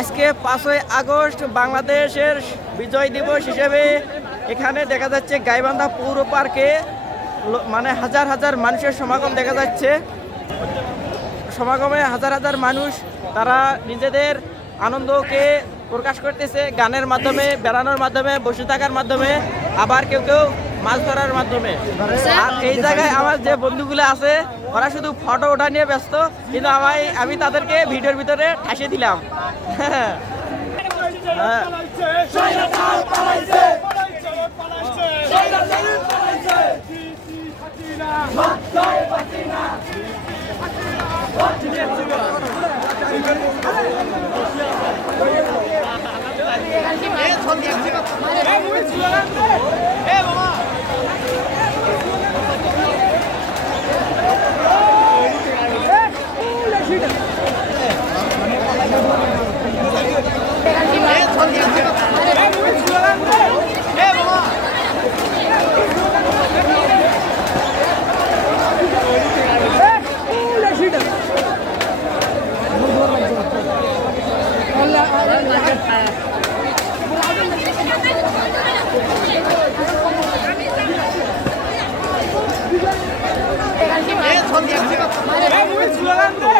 আজকে পাঁচই আগস্ট বাংলাদেশের বিজয় দিবস হিসেবে এখানে দেখা যাচ্ছে গাইবান্ধা পৌর পার্কে মানে হাজার হাজার মানুষের সমাগম দেখা যাচ্ছে। সমাগমে হাজার হাজার মানুষ তারা নিজেদের আনন্দকে প্রকাশ করতেছে, গানের মাধ্যমে, বেড়ানোর মাধ্যমে, বসে থাকার মাধ্যমে, আবার কেউ কেউ মাছ ধরার মাধ্যমে। আর এই জায়গায় আমার যে বন্ধুগুলো আছে ওরা শুধু ফটো ওঠা নিয়ে ব্যস্ত, কিন্তু আমায়, আমি তাদেরকে ভিডিওর ভিতরে ঠাসিয়ে দিলাম। হ্যাঁ। হ্যাঁ স্লোগান দে